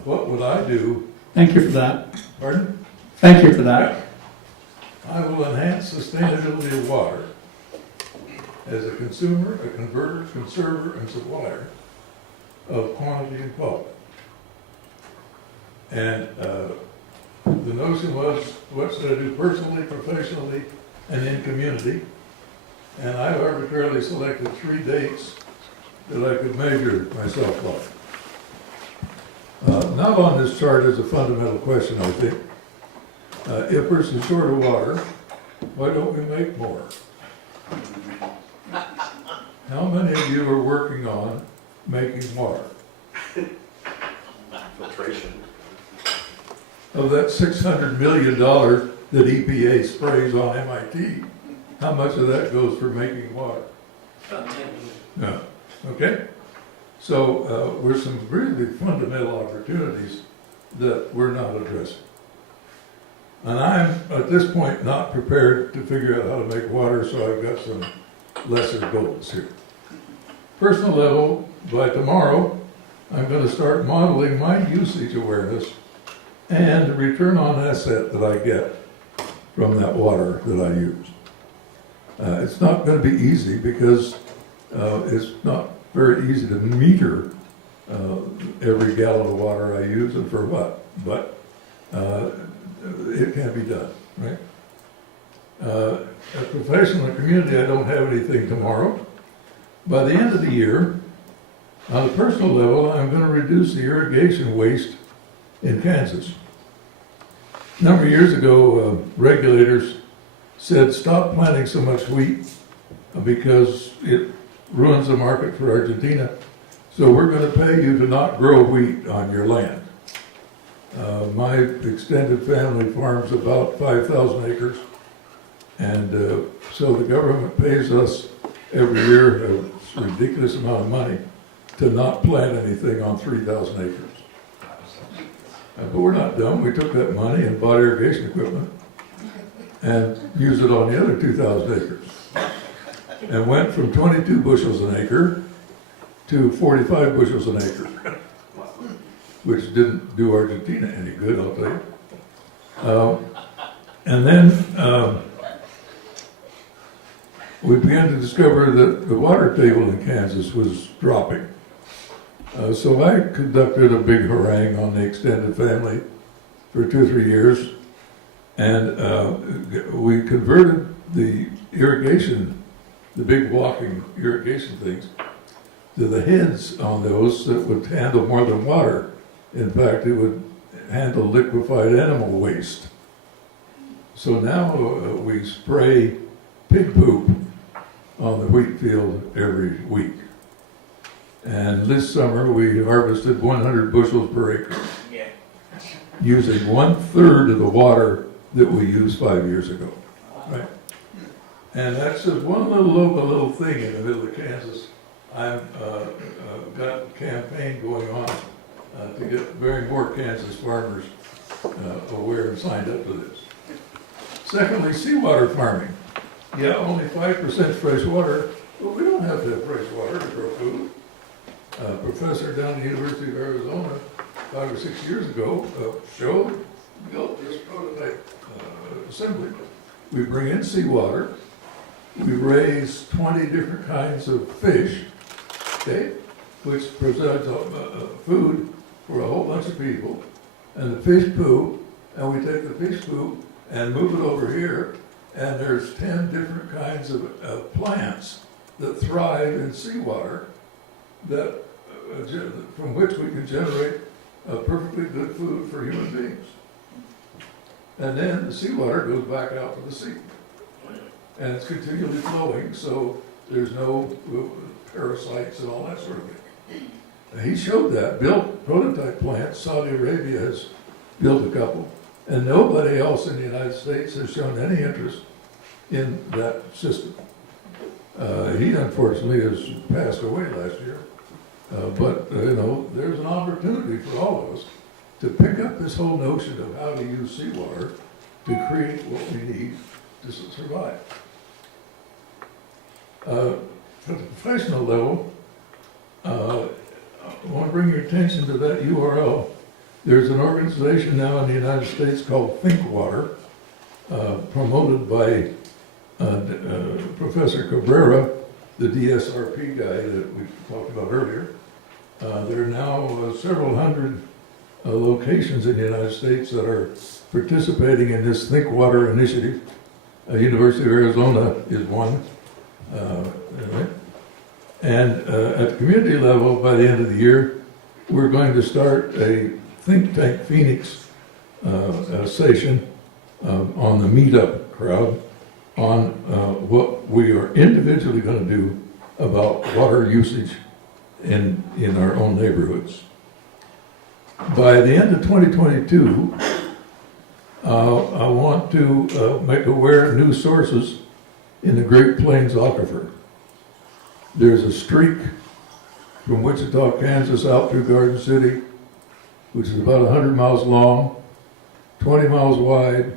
What would I do? Thank you for that. Pardon? Thank you for that. I will enhance sustainability of water as a consumer, a converter, conserver, and supplier of quantity and quality. And the notion was, what should I do personally, professionally, and in community? And I arbitrarily selected 3 dates that I could measure myself by. Not on this chart is a fundamental question, I think. If we're so short of water, why don't we make more? How many of you are working on making water? Filtration. Of that $600 million that EPA sprays on MIT, how much of that goes for making water? No. Okay? So there's some really fundamental opportunities that we're not addressing. And I'm, at this point, not prepared to figure out how to make water, so I've got some lesser goals here. Personal level, by tomorrow, I'm gonna start modeling my usage awareness and the return on asset that I get from that water that I use. It's not gonna be easy because it's not very easy to meter every gallon of water I use and for what, but it can be done, right? As professional and community, I don't have anything tomorrow. By the end of the year, on a personal level, I'm going to reduce the irrigation waste in Kansas. A number of years ago, regulators said, stop planting so much wheat because it ruins the market for Argentina. So we're going to pay you to not grow wheat on your land. My extended family farms about 5,000 acres. And so the government pays us every year a ridiculous amount of money to not plant anything on 3,000 acres. But we're not dumb. We took that money and bought irrigation equipment and used it on the other 2,000 acres. And went from 22 bushels an acre to 45 bushels an acre, which didn't do Argentina any good, I'll tell you. And then we began to discover that the water table in Kansas was dropping. So I conducted a big harangue on the extended family for 2 or 3 years, and we converted the irrigation, the big walking irrigation things, to the heads on those that would handle more than water. In fact, it would handle liquefied animal waste. So now we spray pig poop on the wheat field every week. And this summer we harvested 100 bushels per acre, using 1/3 of the water that we used 5 years ago. Right? And that's just one little thing in the middle of Kansas. I've got a campaign going on to get more Kansas farmers aware and signed up to this. Secondly, seawater farming. Yeah, only 5% fresh water, but we don't have to have fresh water to grow food. A professor down at the University of Arizona 5 or 6 years ago built this prototype assembly. We bring in seawater, we raise 20 different kinds of fish, okay, which provides food for a whole bunch of people, and the fish poo, and we take the fish poo and move it over here, and there's 10 different kinds of plants that thrive in seawater that, from which we can generate a perfectly good food for human beings. And then the seawater goes back out to the sea. And it's continually flowing, so there's no parasites and all that sort of thing. And he showed that, built prototype plants. Saudi Arabia has built a couple. And nobody else in the United States has shown any interest in that system. He unfortunately has passed away last year. But there's an opportunity for all of us to pick up this whole notion of how to use seawater to create what we need to survive. At the professional level, I want to bring your attention to that URL. There's an organization now in the United States called ThinkWater, promoted by Professor Cabrera, the DSRP guy that we talked about earlier. There are now several hundred locations in the United States that are participating in this ThinkWater initiative. University of Arizona is one. And at the community level, by the end of the year, we're going to start a Think Tank Phoenix session on the meetup crowd on what we are individually going to do about water usage in our own neighborhoods. By the end of 2022, I want to make aware of new sources in the Great Plains Aquifer. There's a streak from Wichita, Kansas out through Garden City, which is about 100 miles long, 20 miles wide.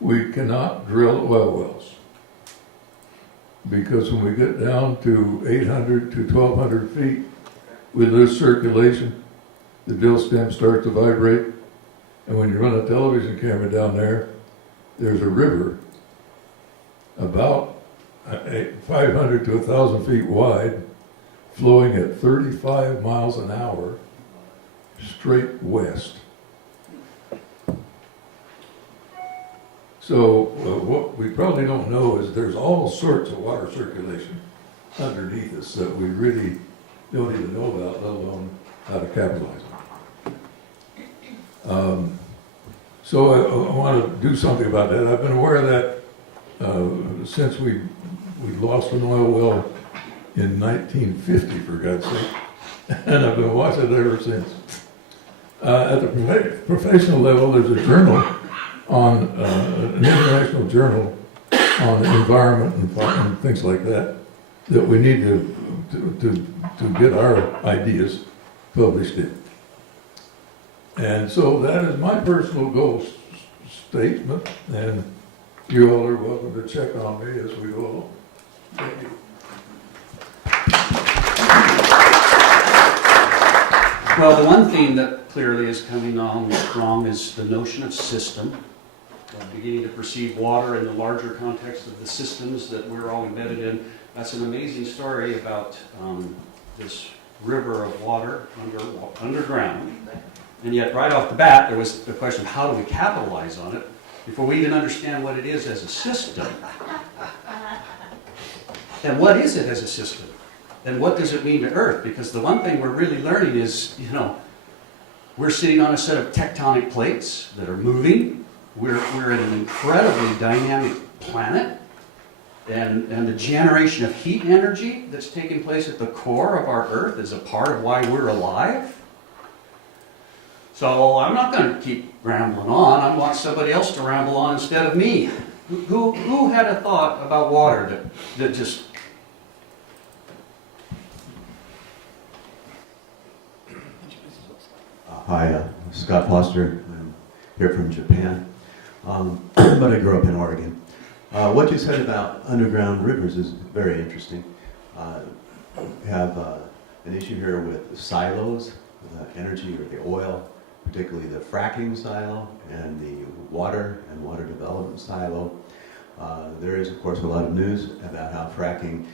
We cannot drill oil wells because when we get down to 800 to 1,200 feet, we lose circulation, the gill stem starts to vibrate, and when you run a television camera down there, there's a river about 500 to 1,000 feet wide, flowing at 35 miles an hour straight west. So what we probably don't know is there's all sorts of water circulation underneath us that we really don't even know about, let alone how to capitalize on. So I want to do something about that. I've been aware of that since we lost an oil well in 1950, for God's sake, and I've been watching it ever since. At the professional level, there's a journal on an international journal on the environment and things like that that we need to get our ideas published in. And so that is my personal goal statement, and you all are welcome to check on me as we go along. Thank you. Well, the one theme that clearly is coming on strong is the notion of system. Beginning to perceive water in the larger context of the systems that we're all embedded in. That's an amazing story about this river of water underground. And yet, right off the bat, there was the question, how do we capitalize on it before we even understand what it is as a system? And what is it as a system? And what does it mean to Earth? Because the one thing we're really learning is, we're sitting on a set of tectonic plates that are moving. We're in an incredibly dynamic planet. And the generation of heat energy that's taking place at the core of our Earth is a part of why we're alive. So I'm not going to keep rambling on. I want somebody else to ramble on instead of me. Who had a thought about water that just... Hi, Scott Foster. I'm here from Japan, but I grew up in Oregon. What you said about underground rivers is very interesting. We have an issue here with silos, the energy or the oil, particularly the fracking silo and the water and water development silo. There is, of course, a lot of news about how fracking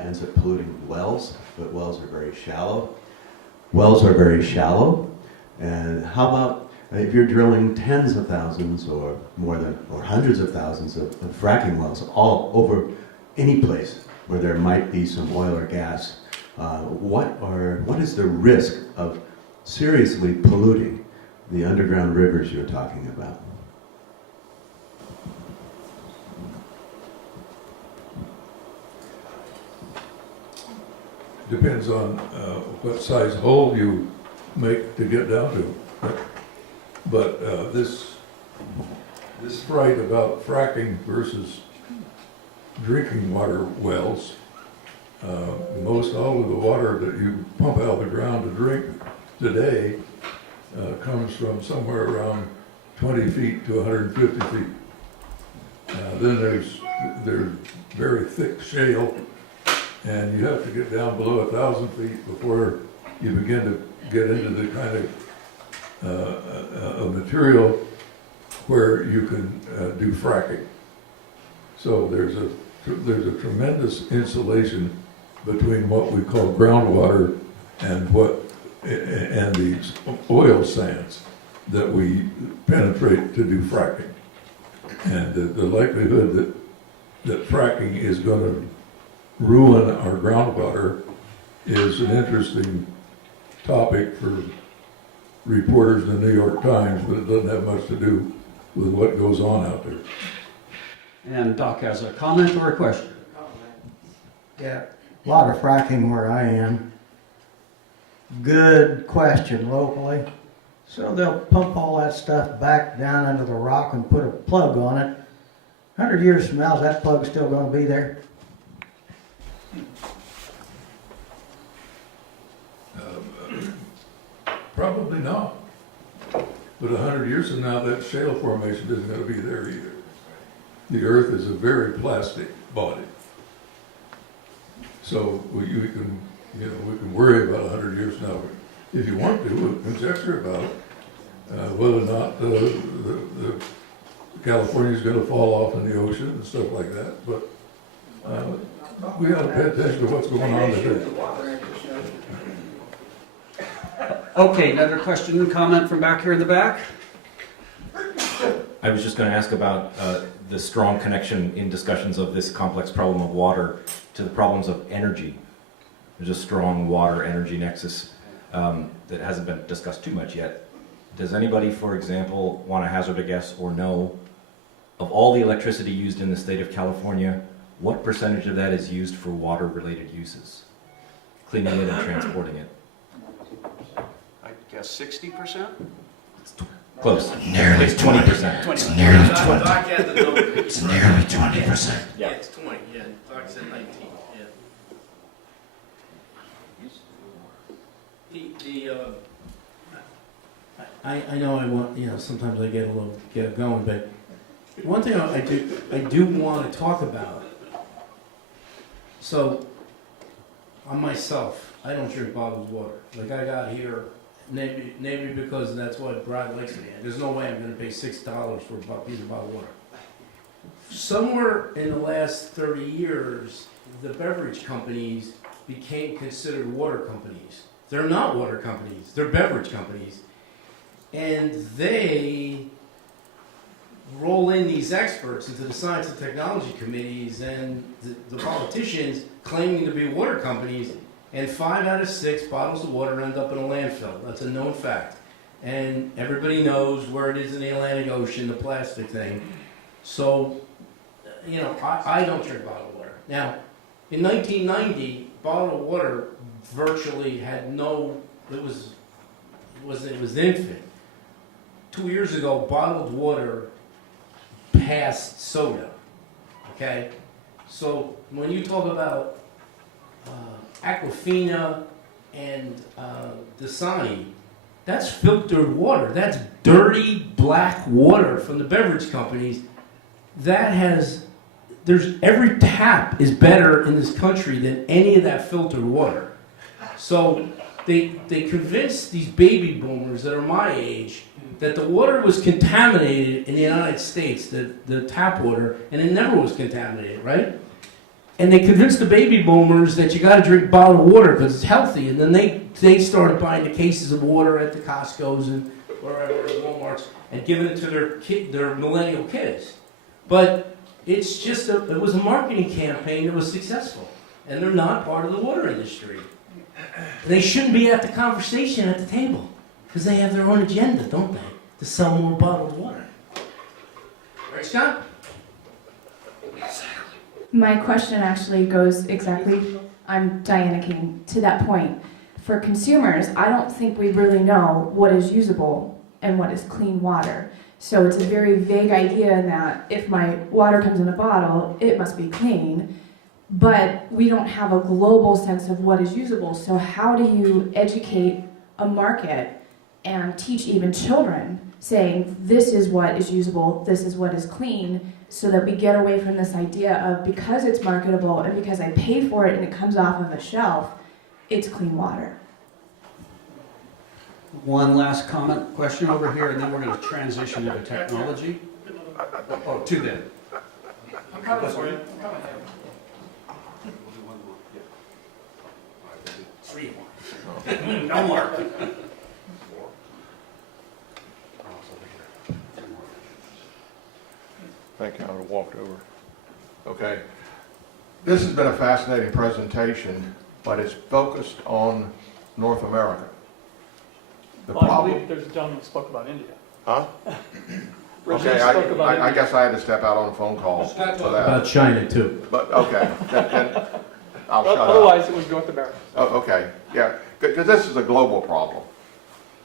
ends up polluting wells, but wells are very shallow. Wells are very shallow. And how about if you're drilling tens of thousands or hundreds of thousands of fracking wells all over any place where there might be some oil or gas, what is the risk of seriously polluting the underground rivers you're talking about? Depends on what size hole you make to get down to. But this fright about fracking versus drinking water wells, most all of the water that you pump out of the ground to drink today comes from somewhere around 20 feet to 150 feet. Then there's very thick shale, and you have to get down below 1,000 feet before you begin to get into the kind of material where you can do fracking. So there's a tremendous insulation between what we call groundwater and the oil sands that we penetrate to do fracking. And the likelihood that fracking is going to ruin our groundwater is an interesting topic for reporters in the New York Times, but it doesn't have much to do with what goes on out there. And Doc has a comment or a question? Yeah, a lot of fracking where I am. Good question locally. So they'll pump all that stuff back down under the rock and put a plug on it. 100 years from now, is that plug still going to be there? Probably not. But 100 years from now, that shale formation isn't going to be there either. The Earth is a very plastic body. So you can You know, we can worry about 100 years now. If you want to, we can conjecture about it. Whether or not the California's going to fall off in the ocean and stuff like that. But we got to pay attention to what's going on today. Okay, another question and comment from back here in the back? I was just going to ask about the strong connection in discussions of this complex problem of water to the problems of energy. There's a strong water-energy nexus that hasn't been discussed too much yet. Does anybody, for example, want to hazard a guess or know, of all the electricity used in the state of California, what percentage of that is used for water-related uses? Cleaning it and transporting it? I guess 60%? Close. Nearly It's 20%. It's nearly 20. It's nearly 20%. Yeah, it's 20, yeah. Doc said 19, yeah. I know I want, you know, sometimes I get going, but one thing I do want to talk about. So, on myself, I don't drink bottled water. Like I got here, maybe because that's what Brad likes me. There's no way I'm going to pay $6 for a piece of bottled water. Somewhere in the last 30 years, the beverage companies became considered water companies. They're not water companies, they're beverage companies. And they roll in these experts into the science and technology committees and the politicians claiming to be water companies, and 5 out of 6 bottles of water end up in a landfill. That's a known fact. And everybody knows where it is in the Atlantic Ocean, the plastic thing. So, you know, I don't drink bottled water. Now, in 1990, bottled water virtually had no, it was infant. 2 years ago, bottled water passed soda, okay? So when you talk about Aquafina and Dasani, that's filtered water. That's dirty black water from the beverage companies. That has, every tap is better in this country than any of that filtered water. So they convinced these baby boomers that are my age that the water was contaminated in the United States, the tap water, and it never was contaminated, right? And they convinced the baby boomers that you got to drink bottled water because it's healthy, and then they started buying the cases of water at the Costco's and wherever, Walmart's, and giving it to their millennial kids. But it's just it was a marketing campaign that was successful, and they're not part of the water industry. They shouldn't be at the conversation at the table because they have their own agenda, don't they? To sell more bottled water. Right, Scott? My question actually goes exactly, I'm Diana King, to that point. For consumers, I don't think we really know what is usable and what is clean water. So it's a very vague idea in that if my water comes in a bottle, it must be clean. But we don't have a global sense of what is usable. So how do you educate a market and teach even children, saying this is what is usable, this is what is clean, so that we get away from this idea of because it's marketable and because I pay for it and it comes off of a shelf, it's clean water. One last comment, question over here, and then we're going to transition into technology. Oh, two then. I'm coming for you. No more. Thank you, I walked over. Okay. This has been a fascinating presentation, but it's focused on North America. The Well, I problem, believe there's a gentleman who spoke about India. huh? Reggie Okay, spoke about I India. guess I had to step out on a phone call for About that. China, too. But, okay, then I'll shut up. Otherwise, it was North America. Oh, okay, yeah, because this is a global problem.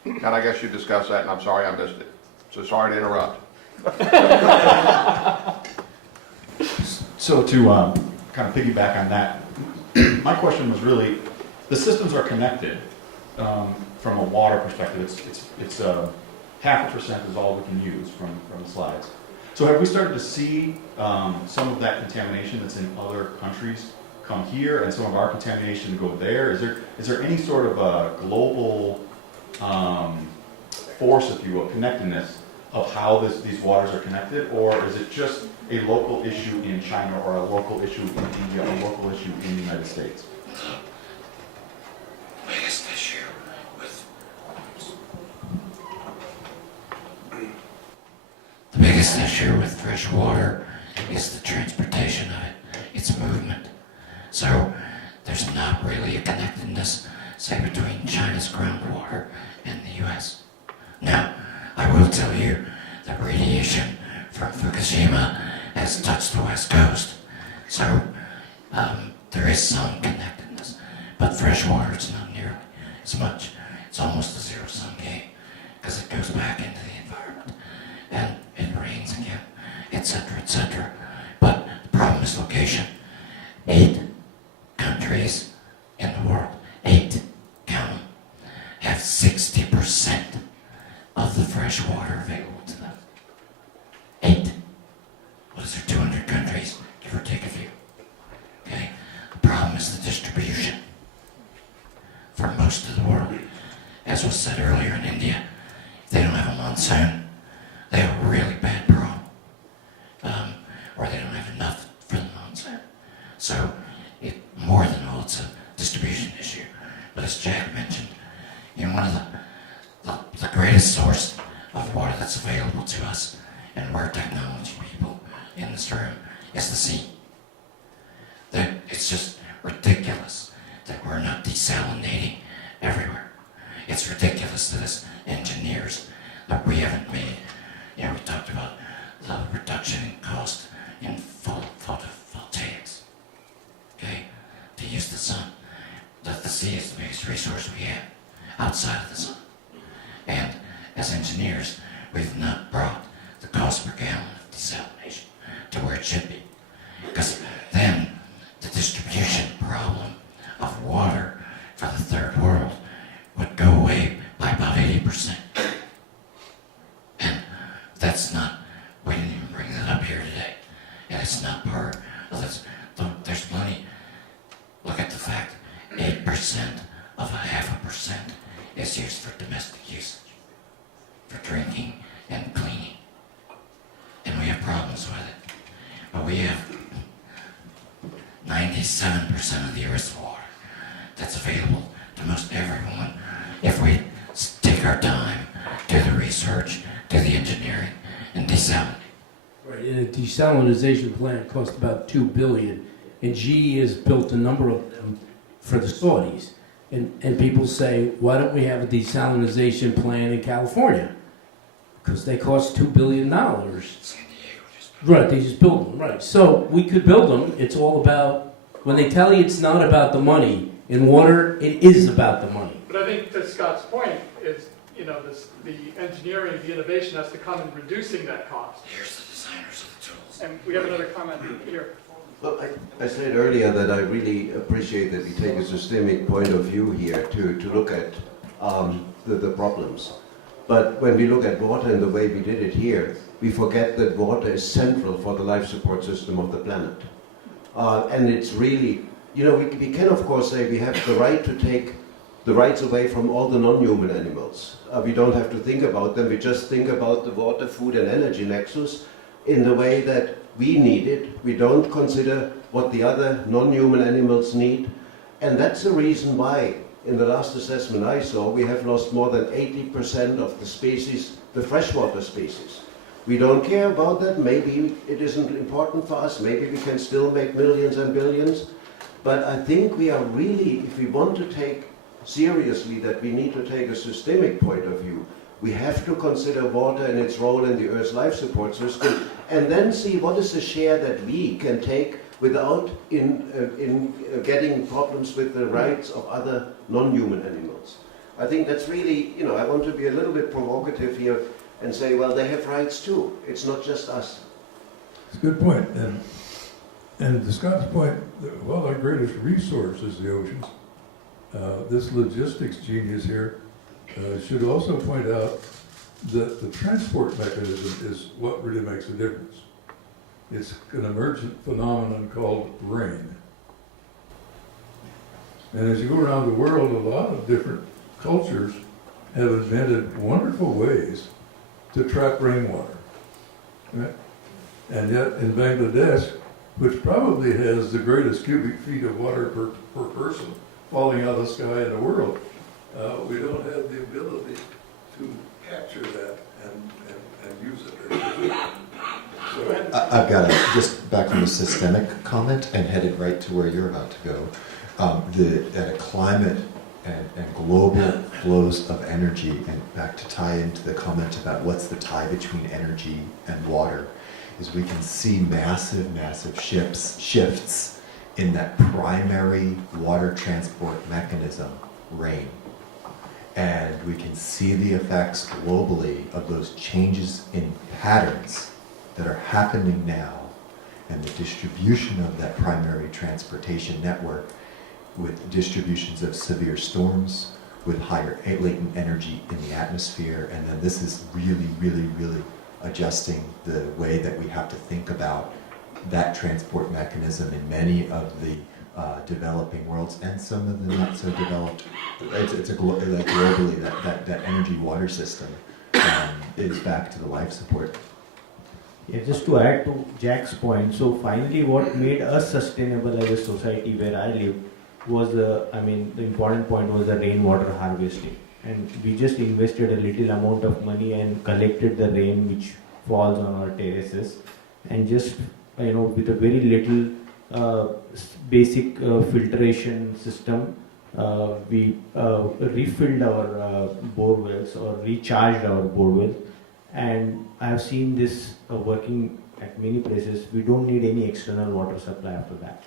And I guess you discussed that, and I'm sorry I missed it. So sorry to interrupt. So to kind of piggyback on that, my question was really, the systems are connected from a water perspective. It's 0.5% is all we can use from the slides. So have we started to see some of that contamination that's in other countries come here and some of our contamination go there? Is there any sort of a global force, if you will, connectedness of how these waters are connected, or is it just a local issue in China or a local issue in India, a local issue in the United States? The biggest issue with fresh water is the transportation of it, its movement. So there's not really a connectedness, say, between China's groundwater and the U.S. Now, I will tell you that radiation from Fukushima has touched the West Coast. So there is some connectedness, but fresh water is not nearly as much. It's almost a zero-sum game because it goes back into the environment and it rains again, etc., etc. But the problem is location. 8 countries in the world, 8, count them, have 60% of the fresh water available to them. 8. What is there, 200 countries? Give or take a few. Okay? The problem is the distribution. For most of the world, as was said earlier in India, if they don't have a monsoon, they have a really bad problem. Or they don't have enough for the monsoon. So, more than all, it's a distribution issue. But as Jack mentioned, one of the greatest source of water that's available to us, and we're technology people in this room, is the sea. It's just ridiculous that we're not desalinating everywhere. It's ridiculous that as engineers that we haven't made. We talked about the reduction in cost in photovoltaics. Okay? To use the sun. The sea is the biggest resource we have outside of the sun. And as engineers, we've not brought the cost per gallon of desalination to where it should be. Because then the distribution problem of water for the third world would go away by about 80%. And that's not, we didn't even bring that up here today. And it's not part of this. There's plenty. Look at the fact, 8% of 0.5% is used for domestic usage, for drinking and cleaning. And we have problems with it. But we have 97% of the Earth's water that's available to most everyone if we take our time, do the research, do the engineering, and desalinate. Right, and a desalinization plant costs about $2 billion, and GE has built a number of them for the Saudis. And people say, why don't we have a desalinization plant in California? Because they cost $2 billion. Right, they just build them, right. So we could build them. It's all about, when they tell you it's not about the money, in water, it is about the money. But I think to Scott's point is, the engineering, the innovation has to come in reducing that cost. Here's the designers of the tools. And we have another comment here. Well, I said earlier that I really appreciate that we take a systemic point of view here to look at the problems. But when we look at water and the way we did it here, we forget that water is central for the life support system of the planet. And it's really, we can of course say we have the right to take the rights away from all the non-human animals. We don't have to think about them, we just think about the water, food and energy nexus in the way that we need it. We don't consider what the other non-human animals need. And that's the reason why, in the last assessment I saw, we have lost more than 80% of the species, the freshwater species. We don't care about that. Maybe it isn't important for us. Maybe we can still make millions and billions. But I think we are really, if we want to take seriously that we need to take a systemic point of view, we have to consider water and its role in the Earth's life support system, and then see what is the share that we can take without getting problems with the rights of other non-human animals. I think that's really, I want to be a little bit provocative here and say, well, they have rights too. It's not just us. It's a good point. And to Scott's point, well, our greatest resource is the oceans. This logistics genius here should also point out that the transport mechanism is what really makes a difference. It's an emergent phenomenon called rain. And as you go around the world, a lot of different cultures have invented wonderful ways to trap rainwater. Right? And yet in Bangladesh, which probably has the greatest cubic feet of water per person falling out of the sky in the world, we don't have the ability to capture that and use it. So, I've got just back from the systemic comment and headed right to where you're about to go. At a climate and global flows of energy, and back to tie into the comment about what's the tie between energy and water, is we can see massive shifts in that primary water transport mechanism, rain. And we can see the effects globally of those changes in patterns that are happening now, and the distribution of that primary transportation network with distributions of severe storms, with higher latent energy in the atmosphere, and then this is really adjusting the way that we have to think about that transport mechanism in many of the developing worlds and some of the not so developed. Globally, that energy water system is back to the life support. Yeah, just to add to Jack's point, so finally what made us sustainable as a society where I live was the important point was the rainwater harvesting. And we just invested a little amount of money and collected the rain which falls on our terraces, and just with a very little basic filtration system, we refilled our bore wells or recharged our bore wells. And I have seen this working at many places. We don't need any external water supply after that.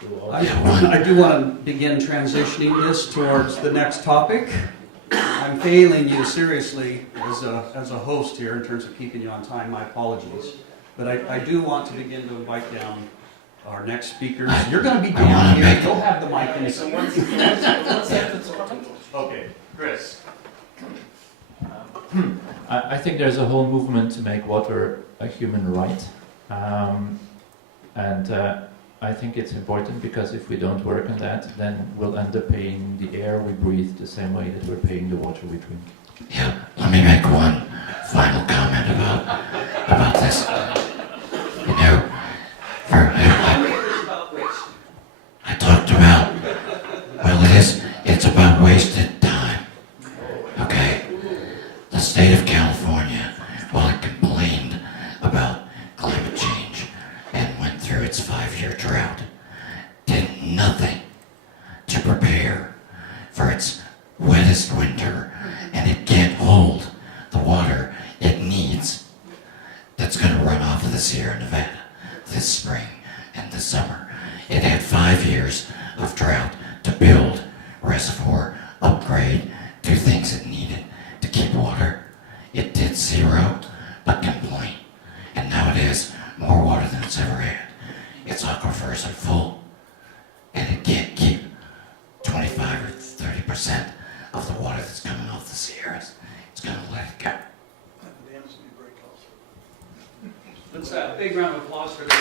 So I do want to begin transitioning this towards the next topic. I'm failing you seriously as a host here in terms of keeping you on time. My apologies. But I do want to begin to invite down our next speakers. You're going to be down here. You'll have the mic in someone. Okay, Chris. I think there's a whole movement to make water a human right. And I think it's important because if we don't work on that, then we'll end up paying the air we breathe the same way that we're paying the water we drink. Yeah, let me make one final comment about this. I talked about, it's about wasted time. Okay? The state of California, while it complained about climate change and went through its 5-year drought, did nothing to prepare for its wettest winter, and it can't hold the water it needs that's going to run off of the Sierra Nevada this spring and this summer. It had 5 years of drought to build, reservoir, upgrade, do things it needed to keep water. It did zero but complain. And now it has more water than it's ever had. Its aquifers are full, and it can't keep 25 or 30% of the water that's coming off the Sierras. It's going to let it go. Let's have a big round of applause for this.